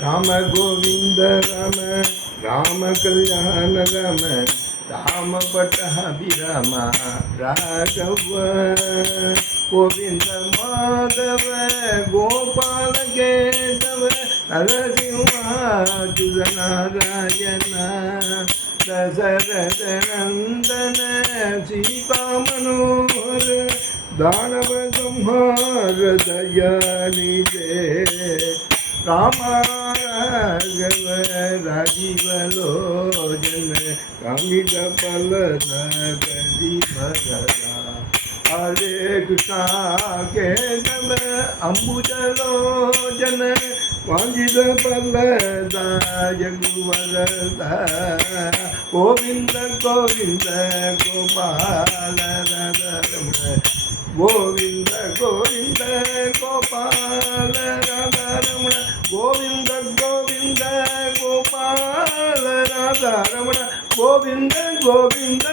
Rama Govind Rama Rama Kalyana Rama Rama Pattabirama Raghava Govind Madhava Gopala Kesava நரசிம்மாச்சுத Narayana Dasaratha Nandana Sita மனோர தானவ Samhara தயாநிதே Rama Raghava ராஜீவலோஜன காமித பலத கரிமரா Hare Krishna Kesava அம்புஜலோஜன வாஞ்சித பலத ஜகுவரத Govind Govind Gopala Ramana Govind Govind Gopala Radharamana Govind Govind Gopala Radharamana Govind Govind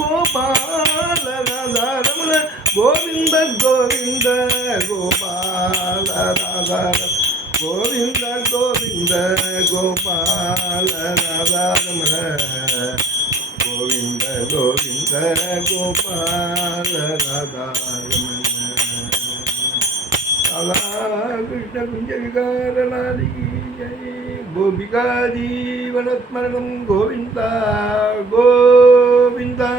Gopala Radharamana Govind Govind Gopala Radharamana Govind Govind Gopala Radharamana Govind Govind Gopala Radharamana Radhakrishna குஞ்ச விகாரணாதி Jaya Gopika ஜீவனஸ்மரணம் Govinda Govinda.